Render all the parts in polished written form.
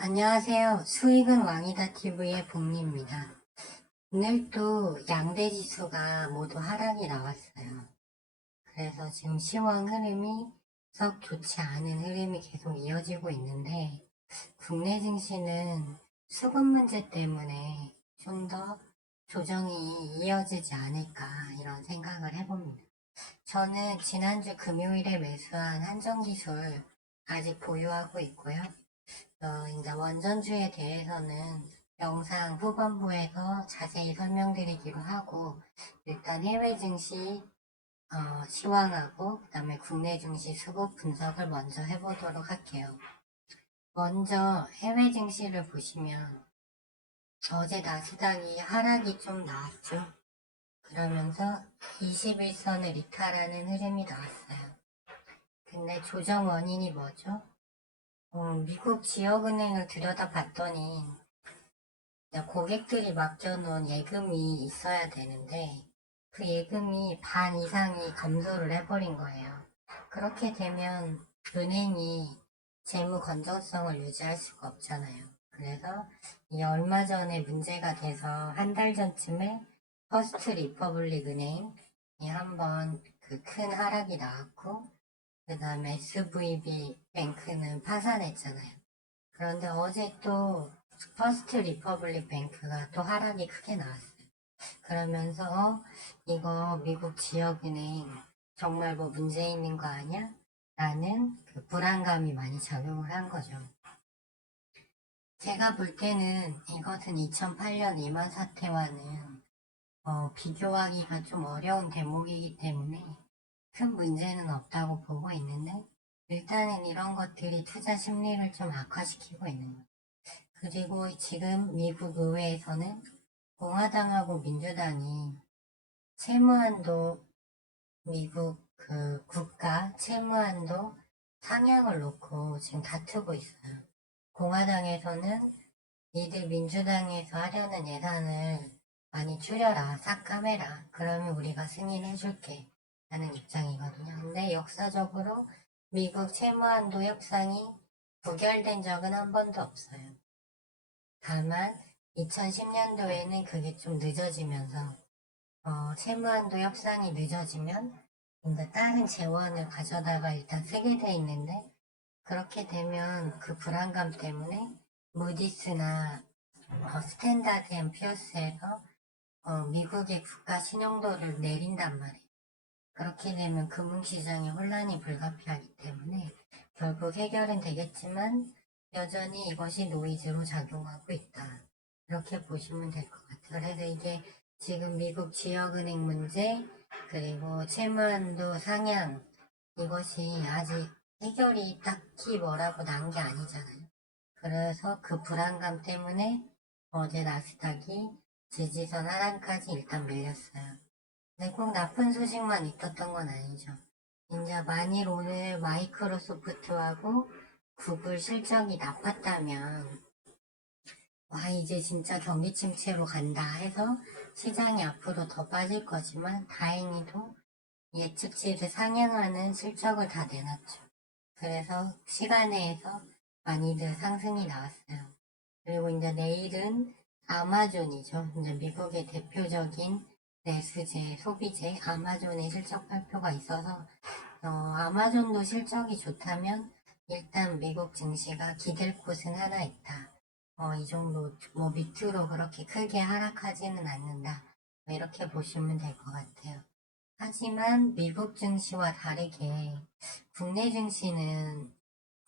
안녕하세요. 수익은 왕이다 TV의 복리입니다. 오늘도 양대 지수가 모두 하락이 나왔어요. 그래서 지금 시황 흐름이 썩 좋지 않은 흐름이 계속 이어지고 있는데, 국내 증시는 수급 문제 때문에 좀 더 조정이 이어지지 않을까 이런 생각을 해봅니다. 저는 지난주 금요일에 매수한 한정기술 아직 보유하고 있고요. 이제 원전주에 대해서는 영상 후반부에서 자세히 설명드리기로 하고, 일단 해외 증시 시황하고 그다음에 국내 증시 수급 분석을 먼저 해보도록 할게요. 먼저 해외 증시를 보시면 어제 나스닥이 하락이 좀 나왔죠. 그러면서 21선을 이탈하는 흐름이 나왔어요. 근데 조정 원인이 뭐죠? 미국 지역은행을 들여다봤더니 고객들이 맡겨놓은 예금이 있어야 되는데 그 예금이 반 이상이 감소를 해버린 거예요. 그렇게 되면 은행이 재무 건전성을 유지할 수가 없잖아요. 그래서 이 얼마 전에 문제가 돼서 한 달 전쯤에 퍼스트 리퍼블릭 은행이 한번 그 큰 하락이 나왔고, 그 다음에 SVB 뱅크는 파산했잖아요. 그런데 어제 또 퍼스트 리퍼블릭 뱅크가 또 하락이 크게 나왔어요. 그러면서 이거 미국 지역은행 정말 뭐 문제 있는 거 아니야? 라는 그 불안감이 많이 작용을 한 거죠. 제가 볼 때는 이것은 2008년 이만 사태와는 비교하기가 좀 어려운 대목이기 때문에 큰 문제는 없다고 보고 있는데, 일단은 이런 것들이 투자 심리를 좀 악화시키고 있는 거예요. 그리고 지금 미국 의회에서는 공화당하고 민주당이 채무한도, 미국 그 국가 채무한도 상향을 놓고 지금 다투고 있어요. 공화당에서는 니들 민주당에서 하려는 예산을 많이 줄여라, 삭감해라. 그러면 우리가 승인해줄게. 라는 입장이거든요. 근데 역사적으로 미국 채무한도 협상이 부결된 적은 한 번도 없어요. 다만 2010년도에는 그게 좀 늦어지면서 채무한도 협상이 늦어지면 뭔가 다른 재원을 가져다가 일단 쓰게 돼 있는데, 그렇게 되면 그 불안감 때문에 무디스나 스탠다드 앤 피어스에서 미국의 국가 신용도를 내린단 말이에요. 그렇게 되면 금융시장에 혼란이 불가피하기 때문에 결국 해결은 되겠지만 여전히 이것이 노이즈로 작용하고 있다. 이렇게 보시면 될 것 같아요. 그래서 이게 지금 미국 지역은행 문제, 그리고 채무한도 상향, 이것이 아직 해결이 딱히 뭐라고 난 게 아니잖아요. 그래서 그 불안감 때문에 어제 나스닥이 지지선 하단까지 일단 밀렸어요. 근데 꼭 나쁜 소식만 있었던 건 아니죠. 이제 만일 오늘 마이크로소프트하고 구글 실적이 나빴다면 와 이제 진짜 경기 침체로 간다 해서 시장이 앞으로 더 빠질 거지만, 다행히도 예측치를 상향하는 실적을 다 내놨죠. 그래서 시간 내에서 많이들 상승이 나왔어요. 그리고 이제 내일은 아마존이죠. 이제 미국의 대표적인 내수제, 소비재 아마존의 실적 발표가 있어서 아마존도 실적이 좋다면 일단 미국 증시가 기댈 곳은 하나 있다. 이 정도 뭐 밑으로 그렇게 크게 하락하지는 않는다. 이렇게 보시면 될 것 같아요. 하지만 미국 증시와 다르게 국내 증시는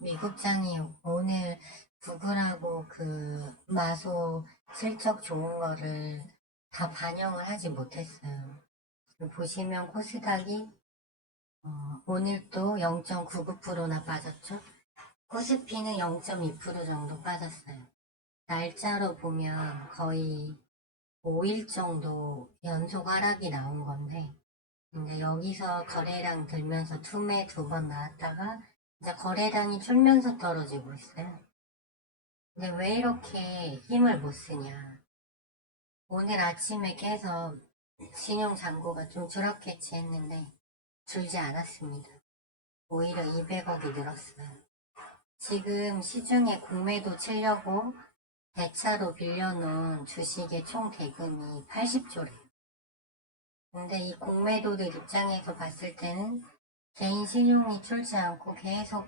미국장이 오늘 구글하고 그 마소 실적 좋은 거를 다 반영을 하지 못했어요. 보시면 코스닥이 오늘 또 0.99%나 빠졌죠. 코스피는 0.2% 정도 빠졌어요. 날짜로 보면 거의 5일 정도 연속 하락이 나온 건데, 이제 여기서 거래량 들면서 투매 2번 나왔다가 이제 거래량이 줄면서 떨어지고 있어요. 근데 왜 이렇게 힘을 못 쓰냐? 오늘 아침에 깨서 신용 잔고가 좀 줄었겠지 했는데 줄지 않았습니다. 오히려 200억이 늘었어요. 지금 시중에 공매도 치려고 대차로 빌려놓은 주식의 총 대금이 80조래요. 근데 이 공매도들 입장에서 봤을 때는 개인 신용이 줄지 않고 계속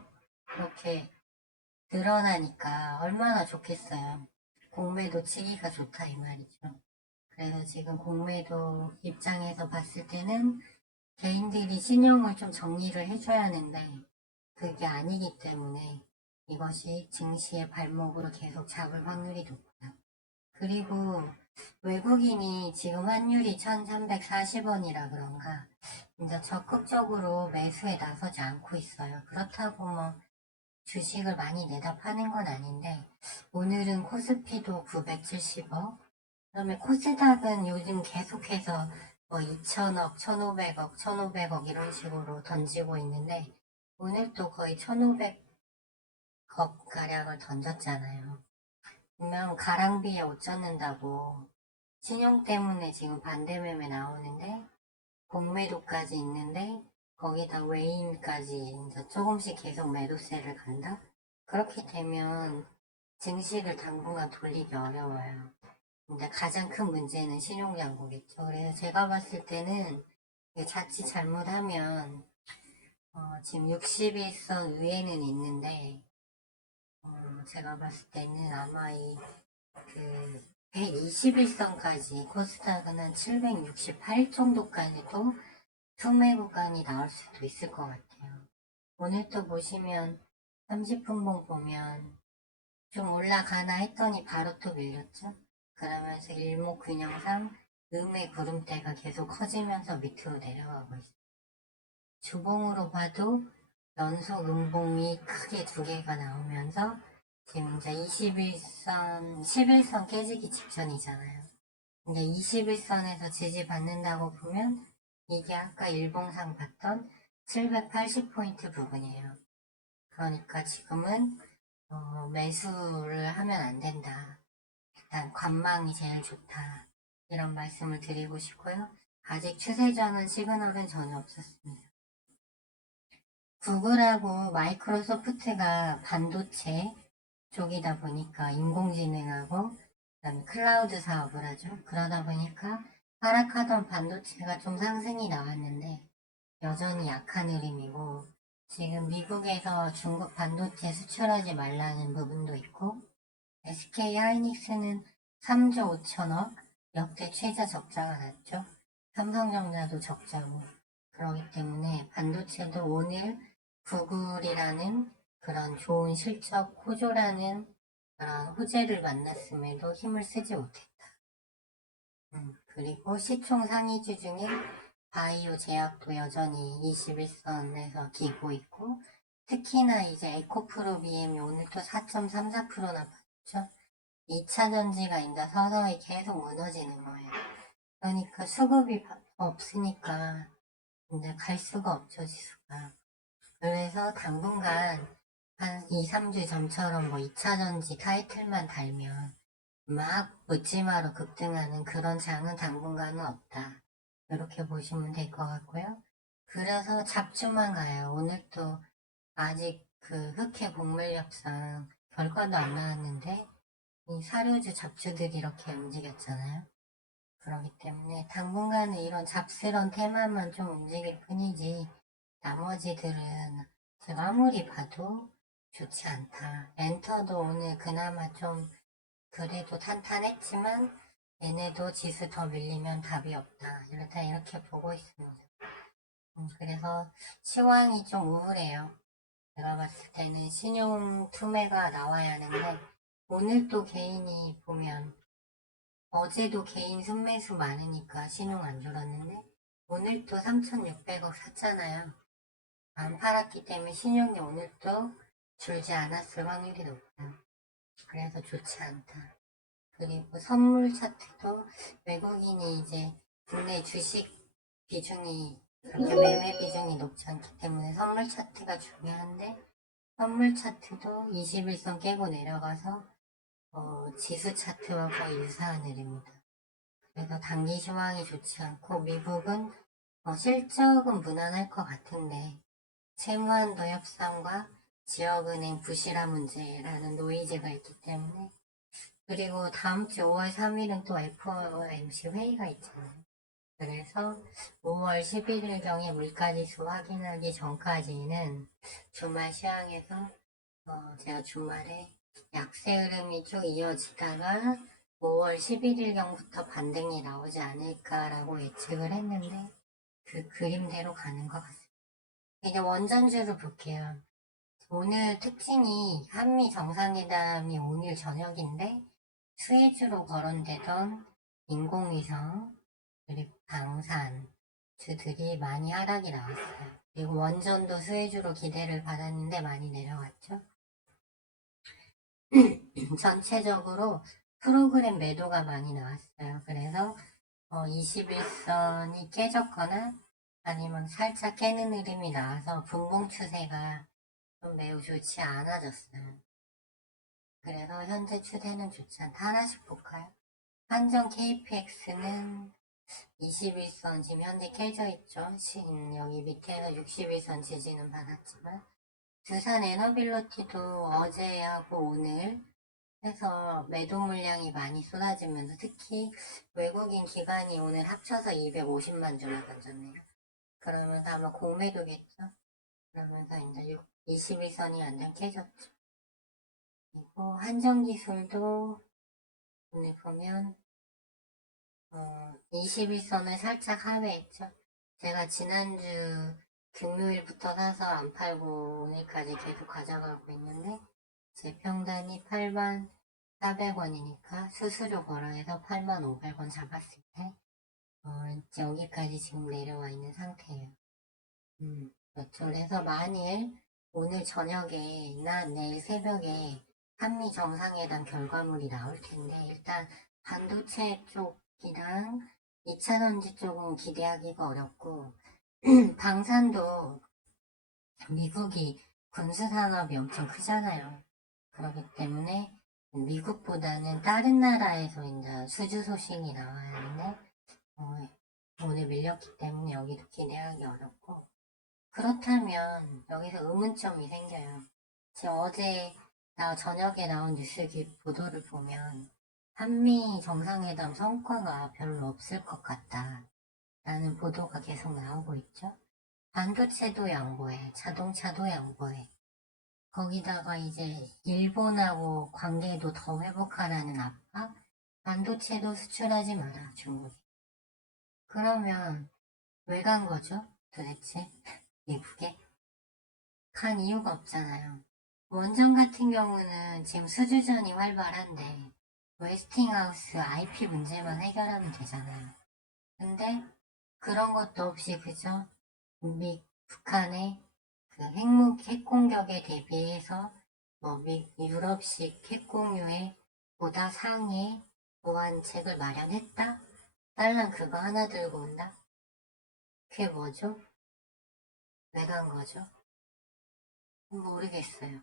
이렇게 늘어나니까 얼마나 좋겠어요. 공매도 치기가 좋다 이 말이죠. 그래서 지금 공매도 입장에서 봤을 때는 개인들이 신용을 좀 정리를 해줘야 하는데 그게 아니기 때문에 이것이 증시의 발목으로 계속 잡을 확률이 높고요. 그리고 외국인이 지금 환율이 1340원이라 그런가 이제 적극적으로 매수에 나서지 않고 있어요. 그렇다고 뭐 주식을 많이 내다 파는 건 아닌데 오늘은 코스피도 970억 그다음에 코스닥은 요즘 계속해서 뭐 2천억, 1,500억, 1,500억 이런 식으로 던지고 있는데 오늘 또 거의 1,500억 가량을 던졌잖아요. 분명 가랑비에 옷 젖는다고 신용 때문에 지금 반대 매매 나오는데 공매도까지 있는데 거기다 외인까지 이제 조금씩 계속 매도세를 간다? 그렇게 되면 증시를 당분간 돌리기 어려워요. 근데 가장 큰 문제는 신용장고겠죠. 그래서 제가 봤을 때는 자칫 잘못하면 지금 61선 위에는 있는데 제가 봤을 때는 아마 그 121선까지 코스닥은 한 768 정도까지도 투매 구간이 나올 수도 있을 것 같아요. 오늘 또 보시면 30분봉 보면 좀 올라가나 했더니 바로 또 밀렸죠. 그러면서 일목균형상 음의 구름대가 계속 커지면서 밑으로 내려가고 있어요. 주봉으로 봐도 연속 음봉이 크게 두 개가 나오면서 지금 이제 21선, 11선 깨지기 직전이잖아요. 근데 21선에서 지지받는다고 보면 이게 아까 일봉상 봤던 780포인트 부분이에요. 그러니까 지금은 매수를 하면 안 된다. 일단 관망이 제일 좋다. 이런 말씀을 드리고 싶고요. 아직 추세전은 시그널은 전혀 없었습니다. 구글하고 마이크로소프트가 반도체 쪽이다 보니까 인공지능하고 그다음에 클라우드 사업을 하죠. 그러다 보니까 하락하던 반도체가 좀 상승이 나왔는데 여전히 약한 흐름이고 지금 미국에서 중국 반도체 수출하지 말라는 부분도 있고 SK 하이닉스는 3조 5천억 역대 최저 적자가 났죠. 삼성전자도 적자고 그러기 때문에 반도체도 오늘 구글이라는 그런 좋은 실적 호조라는 그런 호재를 만났음에도 힘을 쓰지 못했다. 그리고 시총 상위주 중에 바이오 제약도 여전히 21선에서 기고 있고 특히나 이제 에코프로 BM이 오늘 또 4.34%나 빠졌죠. 2차 전지가 이제 서서히 계속 무너지는 거예요. 그러니까 수급이 없으니까 이제 갈 수가 없죠, 지수가. 그래서 당분간 한 2, 3주 전처럼 뭐 2차 전지 타이틀만 달면 막 묻지마로 급등하는 그런 장은 당분간은 없다. 이렇게 보시면 될 것 같고요. 그래서 잡주만 가요. 오늘 또 아직 그 흑해 곡물협상 결과도 안 나왔는데 이 사료주 잡주들이 이렇게 움직였잖아요. 그렇기 때문에 당분간은 이런 잡스런 테마만 좀 움직일 뿐이지 나머지들은 제가 아무리 봐도 좋지 않다. 엔터도 오늘 그나마 좀 그래도 탄탄했지만 얘네도 지수 더 밀리면 답이 없다. 이렇다 이렇게 보고 있습니다. 그래서 시황이 좀 우울해요. 제가 봤을 때는 신용 투매가 나와야 하는데 오늘 또 개인이 보면 어제도 개인 순매수 많으니까 신용 안 줄었는데 오늘 또 3,600억 샀잖아요. 안 팔았기 때문에 신용이 오늘 또 줄지 않았을 확률이 높아요. 그래서 좋지 않다. 그리고 선물 차트도 외국인이 이제 국내 주식 비중이 그렇게 매매 비중이 높지 않기 때문에 선물 차트가 중요한데 선물 차트도 21선 깨고 내려가서 지수 차트와 거의 유사한 흐름입니다. 그래서 단기 시황이 좋지 않고 미국은 실적은 무난할 것 같은데 채무한도 협상과 지역은행 부실화 문제라는 노이즈가 있기 때문에. 그리고 다음 주 5월 3일은 또 FOMC 회의가 있잖아요. 그래서 5월 11일경에 물가지수 확인하기 전까지는 주말 시황에서 제가 주말에 약세 흐름이 쭉 이어지다가 5월 11일경부터 반등이 나오지 않을까라고 예측을 했는데 그 그림대로 가는 것 같습니다. 이제 원전주로 볼게요. 오늘 특징이 한미 정상회담이 오늘 저녁인데 수혜주로 거론되던 인공위성 그리고 방산주들이 많이 하락이 나왔어요. 그리고 원전도 수혜주로 기대를 받았는데 많이 내려왔죠. 전체적으로 프로그램 매도가 많이 나왔어요. 그래서 21선이 깨졌거나 아니면 살짝 깨는 흐름이 나와서 분봉 추세가 좀 매우 좋지 않아졌어요. 그래서 현재 추세는 좋지 않다. 하나씩 볼까요? 한정 KPX는 21선 지금 현재 깨져 있죠. 여기 밑에서 61선 지지는 받았지만 두산 에너빌리티도 어제하고 오늘 해서 매도 물량이 많이 쏟아지면서 특히 외국인 기관이 오늘 합쳐서 250만 주를 던졌네요. 그러면서 아마 공매도겠죠. 그러면서 이제 21선이 완전 깨졌죠. 그리고 한정기술도 오늘 보면 21선을 살짝 하회했죠. 제가 지난주 금요일부터 사서 안 팔고 오늘까지 계속 가져가고 있는데 제 평단이 84,400원이니까 수수료 걸어해서 8,500원 잡았을 때 여기까지 지금 내려와 있는 상태예요. 그렇죠. 그래서 만일 오늘 저녁에나 내일 새벽에 한미 정상회담 결과물이 나올 텐데 일단 반도체 쪽이랑 2차전지 쪽은 기대하기가 어렵고 방산도 미국이 군수산업이 엄청 크잖아요. 그렇기 때문에 미국보다는 다른 나라에서 이제 수주 소식이 나와야 하는데 오늘 밀렸기 때문에 여기도 기대하기 어렵고 그렇다면 여기서 의문점이 생겨요. 제가 어제 저녁에 나온 뉴스 보도를 보면 한미 정상회담 성과가 별로 없을 것 같다 라는 보도가 계속 나오고 있죠. 반도체도 양보해, 자동차도 양보해. 거기다가 이제 일본하고 관계도 더 회복하라는 압박, 반도체도 수출하지 마라, 중국이. 그러면 왜 간 거죠? 도대체 미국에? 간 이유가 없잖아요. 원전 같은 경우는 지금 수주전이 활발한데 웨스팅하우스 IP 문제만 해결하면 되잖아요. 근데 그런 것도 없이 그저 북한의 그 핵 공격에 대비해서 유럽식 핵 공유에 보다 상해 보완책을 마련했다? 딸랑 그거 하나 들고 온다? 그게 뭐죠? 왜 간 거죠? 모르겠어요.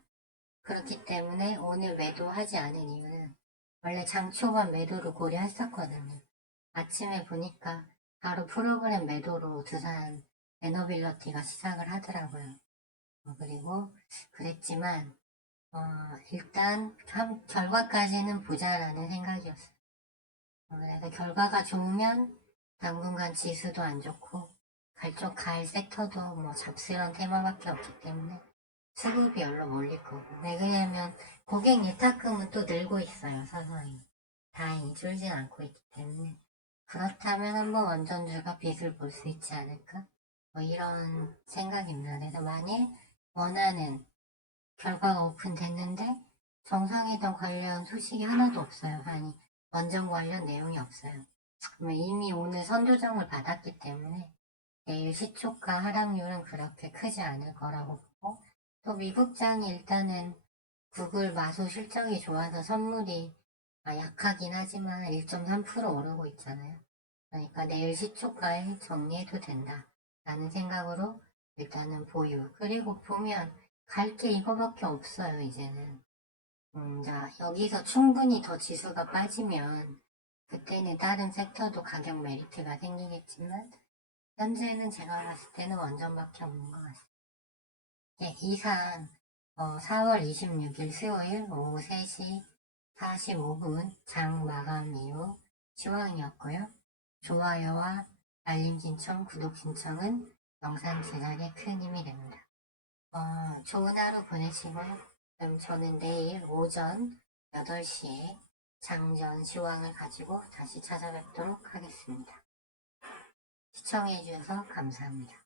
그렇기 때문에 오늘 매도하지 않은 이유는 원래 장 초반 매도를 고려했었거든요. 아침에 보니까 바로 프로그램 매도로 두산 에너빌리티가 시작을 하더라고요. 그리고 그랬지만 일단 결과까지는 보자라는 생각이었어요. 그래서 결과가 좋으면 당분간 지수도 안 좋고 갈 섹터도 뭐 잡스러운 테마밖에 없기 때문에 수급이 열로 몰릴 거고. 왜 그러냐면 고객 예탁금은 또 늘고 있어요, 서서히. 다행히 줄진 않고 있기 때문에. 그렇다면 한번 원전주가 빛을 볼 수 있지 않을까? 뭐 이런 생각입니다. 그래서 만일 원하는 결과가 오픈됐는데 정상회담 관련 소식이 하나도 없어요. 아니, 원전 관련 내용이 없어요. 그러면 이미 오늘 선조정을 받았기 때문에 내일 시초가 하락률은 그렇게 크지 않을 거라고 보고 또 미국장이 일단은 구글 마소 실적이 좋아서 선물이 약하긴 하지만 1.3% 오르고 있잖아요. 그러니까 내일 시초가에 정리해도 된다 라는 생각으로 일단은 보유. 그리고 보면 갈 게 이거밖에 없어요 이제는. 자, 여기서 충분히 더 지수가 빠지면 그때는 다른 섹터도 가격 메리트가 생기겠지만 현재는 제가 봤을 때는 원전밖에 없는 것 같습니다. 네, 이상 4월 26일 수요일 오후 3시 45분 장 마감 이후 시황이었고요. 좋아요와 알림 신청, 구독 신청은 영상 제작에 큰 힘이 됩니다. 좋은 하루 보내시고요. 그럼 저는 내일 오전 8시에 장전 시황을 가지고 다시 찾아뵙도록 하겠습니다. 시청해주셔서 감사합니다.